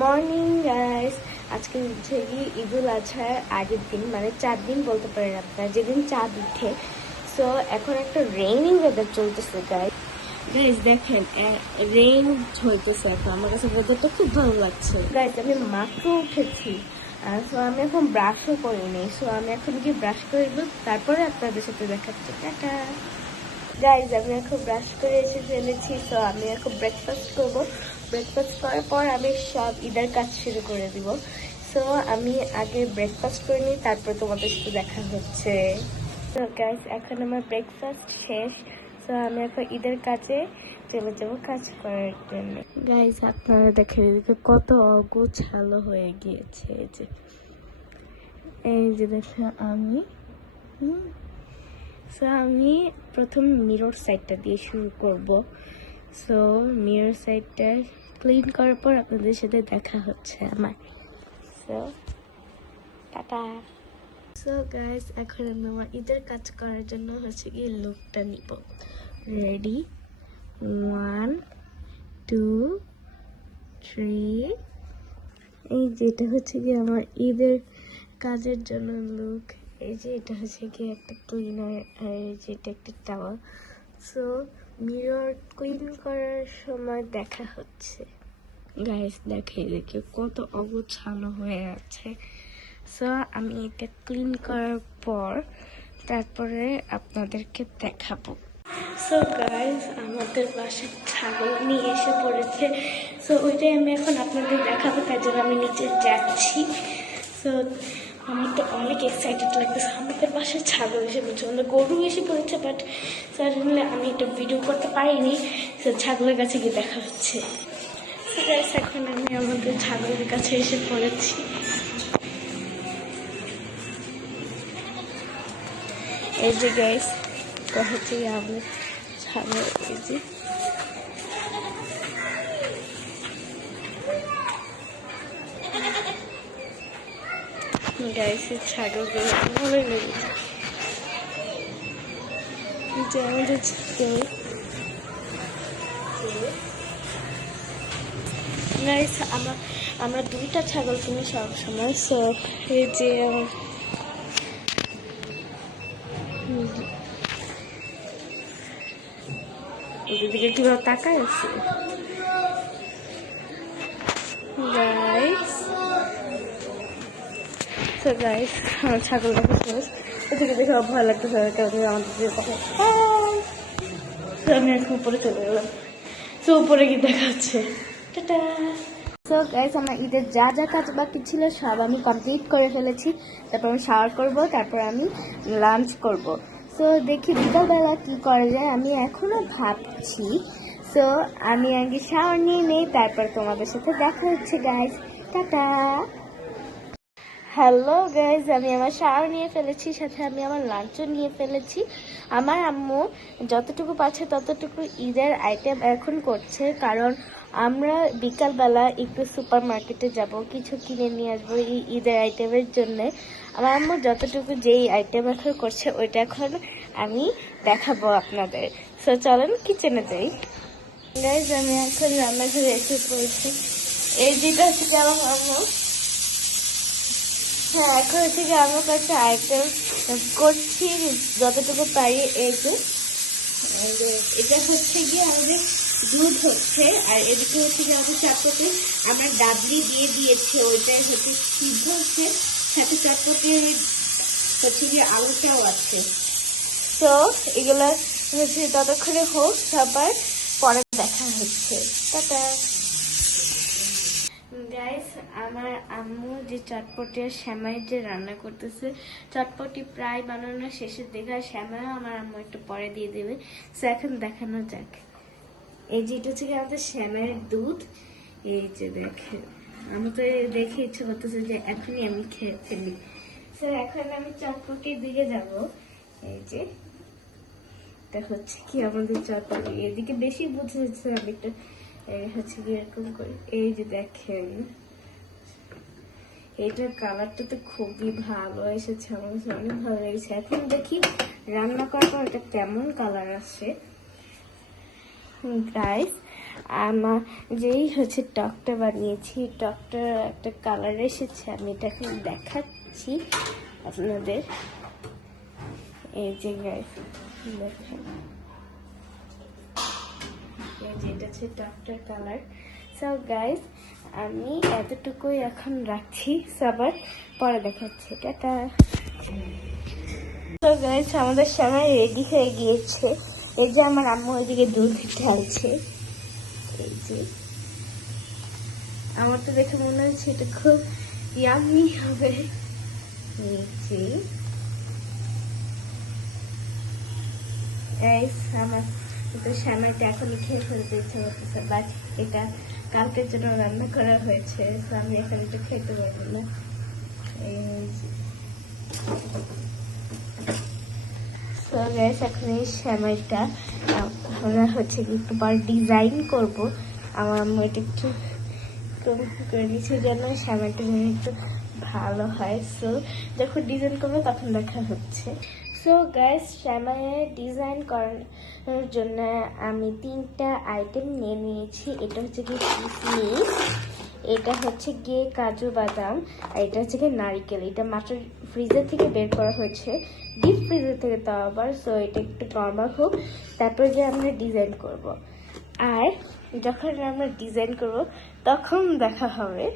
Morning guys, আজকে হচ্ছে কি ঈদুল আজহার আগের দিন, মানে 4 দিন বলতে পারেন আপনারা, যেদিন চাঁদ উঠে। সো এখন একটা রেইনিং ওয়েদার চলতেছে গাইস। দেখেন রেইন হইতেছে এখন, আমার কাছে ওয়েদারটা খুব ভালো লাগছে গাইস। আমি মাত্র উঠেছি, সো আমি এখন ব্রাশও করিনি। সো আমি এখন কি ব্রাশ করে দেবো, তারপরে আপনাদের সাথে দেখাচ্ছি। টাটা গাইজ, আমি এখন ব্রাশ করে এসে ফেলেছি। তো আমি এখন ব্রেকফাস্ট করব। ব্রেকফাস্ট করার পর আমি সব ঈদের কাজ শুরু করে দিব। সো আমি আগে ব্রেকফাস্ট করে নিই, তারপর তোমাদের সাথে দেখা হচ্ছে। তো গাইজ, এখন আমার ব্রেকফাস্ট শেষ। সো আমি এখন ঈদের কাজে চলে যাবো কাজ করার জন্য। গাইজ, আপনারা দেখেন এদিকে কত অগোছালো হয়ে গিয়েছে। এই যে দেখেন আমি সো আমি প্রথম মিরর সাইডটা দিয়ে শুরু করব। সো মিরর সাইডটা ক্লিন করার পর আপনাদের সাথে দেখা হচ্ছে আমার। So tata. সো গাইস, এখন আমি আমার ঈদের কাজ করার জন্য হচ্ছে কি লুকটা নিব। রেডি, 1 2 3। এই যেটা হচ্ছে কি আমার ঈদের কাজের জন্য লুক। এই যে এটা হচ্ছে কি একটা ক্লিনার, আর এই যে এটা একটা টাওয়াল। সো মিরর ক্লিন করার সময় দেখা হচ্ছে। গাইস দেখে কত অগোছালো হয়ে আছে। সো আমি এটা ক্লিন করার পর তারপরে আপনাদেরকে দেখাবো। সো গাইস, আমাদের বাসায় ছাগল নিয়ে এসে পড়েছে। সো ওইটাই আমি এখন আপনাদের দেখাবো, তার জন্য আমি নিচে যাচ্ছি। সো আমার তো অনেক এক্সাইটেড লাগতেছে। আমাদের বাসায় ছাগল এসে পড়েছে, মানে গরু এসে পড়েছে, বাট সাডেনলি আমি এটা ভিডিও করতে পারিনি। সো ছাগলের কাছে গিয়ে দেখা হচ্ছে। সো গাইস, এখন আমি আমাদের ছাগলের কাছে এসে পড়েছি। এই যে গাইস, হচ্ছে আমাদের ছাগল। এই যে গাইস, এই ছাগলগুলো ভালোই লেগেছে। যে আমাদের ছাগল গাইস, আমরা 2টা ছাগল কিনি সব সময়। সো এই যে ওদিকে কিভাবে তাকায় আছে গাইস। সো গাইস, আমার ছাগল দেখা শেষ। ওদিকে দেখে ভয় লাগতেছে, আমাদের কথা। আমি এখন উপরে চলে গেলাম। তো উপরে গিয়ে দেখা হচ্ছে। টাটা। সো গাইস, আমার ঈদের যা যা কাজ বাকি ছিল সব আমি কমপ্লিট করে ফেলেছি। তারপর আমি শাওয়ার করব, তারপর আমি লাঞ্চ করব। সো দেখি বিকালবেলা কী করা যায়, আমি এখনও ভাবছি। সো আমি আগে শাওয়ার নিয়ে নেই, তারপর তোমাদের সাথে দেখা হচ্ছে গাইস। টাটা। হ্যালো গাইজ, আমি আমার শাওয়ার নিয়ে ফেলেছি, সাথে আমি আমার লাঞ্চও নিয়ে ফেলেছি। আমার আম্মু যতটুকু পাচ্ছে ততটুকু ঈদের আইটেম এখন করছে, কারণ আমরা বিকালবেলা একটু সুপার মার্কেটে যাব, কিছু কিনে নিয়ে আসবো এই ঈদের আইটেমের জন্যে। আমার আম্মু যতটুকু যেই আইটেম এখন করছে ওইটা এখন আমি দেখাবো আপনাদের। সো চলেন কিচেনে যাই। গাইজ, আমি এখন রান্নাঘরে এসে পড়েছি। এই যেটা হচ্ছে কি আমার আম্মু, হ্যাঁ, এখন হচ্ছে কি আমার কাছে আইটেম করছি যতটুকু পারি। এই যে এটা হচ্ছে গিয়ে আমাদের দুধ হচ্ছে, আর এদিকে হচ্ছে গিয়ে আমাদের চটপটি আমরা ডাবলি দিয়ে দিয়েছে, ওইটাই হচ্ছে সিদ্ধ হচ্ছে, সাথে চটপটি হচ্ছে গিয়ে আলুটাও আছে। তো এগুলো হচ্ছে ততক্ষণে হোক, সবার পরে দেখা হচ্ছে। টাটা। গাইস, আমার আম্মু যে চটপটি আর শ্যামাই যে রান্না করতেছে, চটপটি প্রায় বানানো শেষের দিকে, আর শ্যামাইও আমার আম্মু একটু পরে দিয়ে দেবে। সো এখন দেখানো যাক। এই যে এটা হচ্ছে আমাদের শ্যামাইয়ের দুধ। এই যে দেখেন, আমি তো দেখে ইচ্ছে করতেছে যে এখনই আমি খেয়ে ফেলি। সো এখন আমি চটপটির দিকে যাব। এই যে এটা হচ্ছে কি আমাদের চটপটি, এদিকে বেশি বুঝে যাচ্ছে, আমি একটু হচ্ছে কি এরকম করি। এই যে দেখেন, এইটার কালারটা তো খুবই ভালো এসেছে, আমার কাছে অনেক ভালো লেগেছে। এখন দেখি রান্না করার পর এটা কেমন কালার আসে। গাইস, আমার যেই হচ্ছে টকটা বানিয়েছি, টকটার একটা কালার এসেছে, আমি এটা এখন দেখাচ্ছি আপনাদের। এই যে গাইস দেখেন, এই যে এটা হচ্ছে টকটার কালার। সো গাইস আমি এতটুকুই এখন রাখছি, সবার পরে দেখাচ্ছি। টাটা। তো গাইস আমাদের সময় রেডি হয়ে গিয়েছে। এই যে আমার আম্মু ওইদিকে দুধ ঢালছে। এই যে আমার তো দেখে মনে হচ্ছে এটা খুব ইয়ামি হবে। এই যে গাইস আমার তো সময়টা এখনই খেয়ে ফেলতে ইচ্ছা করতেছে, বাট এটা কালকের জন্য রান্না করা হয়েছে, তো আমি এখন একটু খেতে পারবো না। এই যে তো গাইস এখন এই সেমাইটা আমরা হচ্ছে একটু পর ডিজাইন করব। আমার আম্মু এটা একটু কম করে দিচ্ছে যেন সেমাইটা যেন একটু ভালো হয়। সো যখন ডিজাইন করবো তখন দেখা হচ্ছে। সো গাইস সেমাইয়ের ডিজাইন করার জন্য আমি 3টা আইটেম নিয়ে নিয়েছি। এটা হচ্ছে কি কিশমিশ, এটা হচ্ছে গিয়ে কাজু বাদাম, আর এটা হচ্ছে গিয়ে নারকেল। এটা মাত্র ফ্রিজার থেকে বের করা হয়েছে, ডিপ ফ্রিজার থেকে, তাও আবার। সো এটা একটু নরমাল হোক, তারপরে যে আমরা ডিজাইন করব। আর যখন আমরা ডিজাইন করব তখন দেখা হবে।